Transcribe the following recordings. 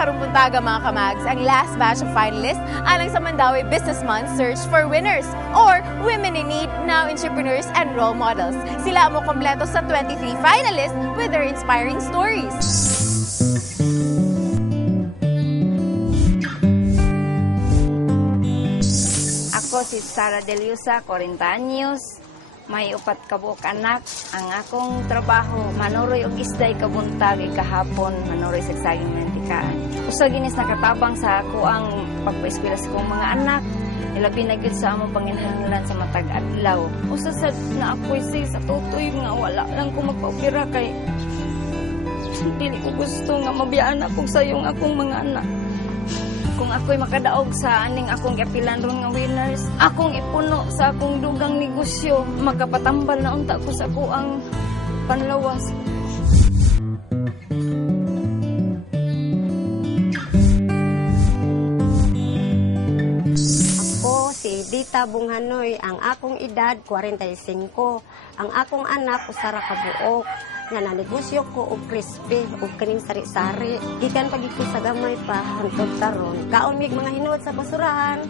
karong buntaga mga kamags ang last batch of finalists alang sa Mandawi Business Month Search for Winners or Women in Need, Now Entrepreneurs and Role Models. Sila mo kompleto sa 23 finalists with their inspiring stories. Ako si Sara Deliusa, 40 anyos. May upat kabuk anak. Ang akong trabaho, manuroy og isday kabuntag kahapon, manuroy sa saging mantikaan. Usa ginis nakatabang sa ako ang pagpaeskwela sa kong mga anak. Ilabi na gyud sa among panginahanglan sa matag adlaw. Usa sad na ako'y sa tutoy nga wala lang ko magpaupira kay dili ko gusto nga mabiyaan akong sayong akong mga anak. Kung ako'y makadaog sa aning akong kapilan ron nga winners, akong ipuno sa akong dugang negosyo, makapatambal na unta ko sa kuang panlawas. Ako si Dita Bunghanoy, ang akong edad 45, ang akong anak usara ka buok. Nga nanegosyo ko og crispy og kaning sari-sari. Gikan pagid ko sa gamay pa hantod karon. Kaon mig mga hinuot sa basurahan.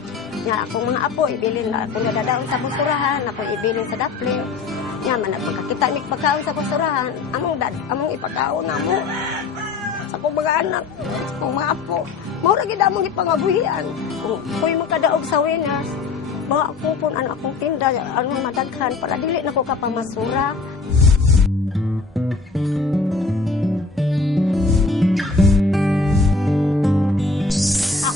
Nga akong mga apo ibilin na akong nadadaon sa basurahan, ako ibilin sa daplin. Nga man pagkakita mig pagkaon sa basurahan, among ipakaon namo. Sa akong mga anak, sa akong mga apo. Mao ra gid among ipangabuhian. Kung ko'y makadaog sa winners, mga ako pun ano akong tinda anong madaghan para dili na ko kapamasura.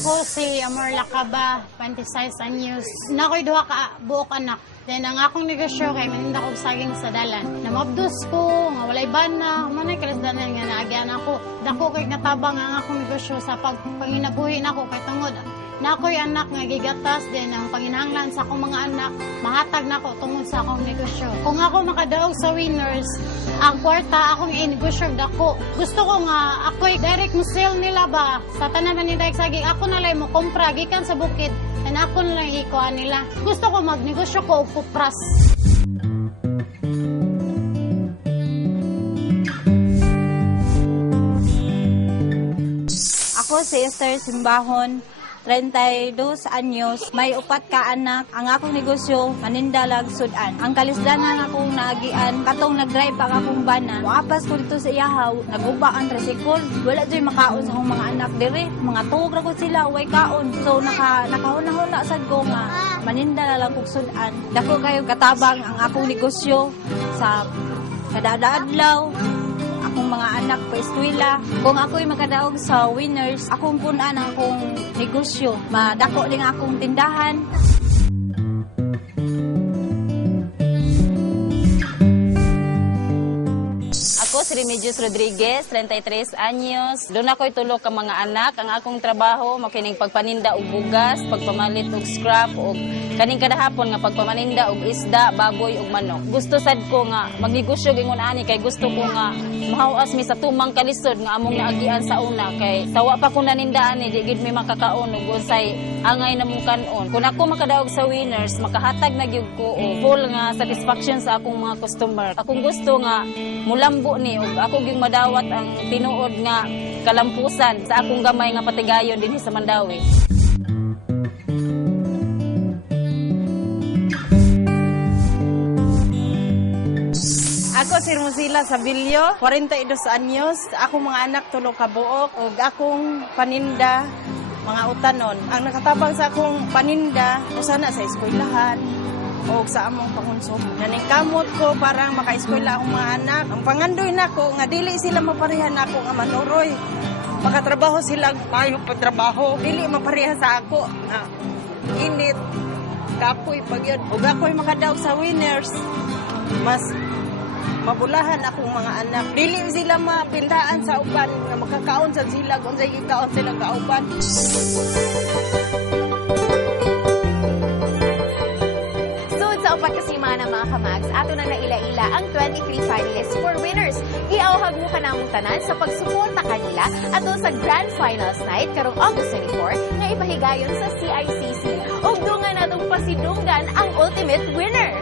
Ako si Amor Lacaba, 26 anyos. Nako'y duha ka buok anak. Then ang akong negosyo kay maninda kong saging sa dalan. Namabdos ko, nga walay bana, manay kalasdanan nga naagyan ako. Dako kay natabang ang akong negosyo sa panginabuhi nako kay tungod. Nako'y anak nga gigatas din ang panginahanglan sa akong mga anak, mahatag nako tungod sa akong negosyo. Kung ako makadaog sa winners, ang kwarta akong inegosyo dako. Gusto ko nga ako'y direct mo sale nila ba sa tanan man ni saging ako na lang mo kompra gikan sa bukid. And ako na lang ikuha nila. Gusto ko magnegosyo ko og kupras. Ako si Esther Simbahon, 32 anyos, may upat ka anak. Ang akong negosyo, manindalag sudan. Ang kalisdanan akong naagian, katong nag-drive pa akong bana. Wapas ko dito sa iyahaw, naguba ang tricycle. Wala dyan makaon sa akong mga anak dire. Mga tugra ko sila, way kaon. So nakahuna-huna sa ko nga, manindala lang kong sudan. Dako kayo katabang ang akong negosyo sa kadadaadlaw. Akong mga anak pa eskwela. Kung ako'y makadaog sa winners, akong punan ang akong negosyo. Madako din akong tindahan. Ako si Remedios Rodriguez, 33 anyos. Doon ako'y tulog ka mga anak. Ang akong trabaho, makining pagpaninda og bugas, pagpamalit og scrap, og kaning kada hapon nga pagpamaninda og isda, baboy og manok. Gusto sad ko nga magnegosyo gingon ani kay gusto ko nga mahawas mi sa tumang kalisod nga among naagian sa una kay tawa pa ko naninda ani di gid mi makakaon ug usay angay na mong kanon. Kung ako makadaog sa winners, makahatag na gyud ko og full nga satisfaction sa akong mga customer. Akong gusto nga mulambo ni ug ako gyud madawat ang tinuod nga kalampusan sa akong gamay nga patigayon dinhi sa Mandawi. Ako si Rosila Sabilio, 42 anyos. Akong mga anak tulo ka buok ug akong paninda mga utanon. Ang nakatabang sa akong paninda usana sa eskwelahan o sa among pangonsumo. Nanikamot ko para maka-eskwela akong mga anak. Ang pangandoy nako nga dili sila maparihan nako nga manuroy. Makatrabaho sila mayo pagtrabaho. Dili maparihan sa ako. Init kapoy pag yun. Ug ako'y makadaog sa winners. Mas mabulahan akong mga anak. Dili sila mapindaan sa uban nga makakaon sa sila kung sa ikaon sila kauban. Sa upat kasimana mga kamags, ato na naila-ila ang 23 finalists for winners. Iauhag mo ka namong tanan sa pagsuporta kanila ato sa Grand Finals Night karong August 24 nga ipahigayon sa CICC. Ug dungan natong pasidunggan ang ultimate winner.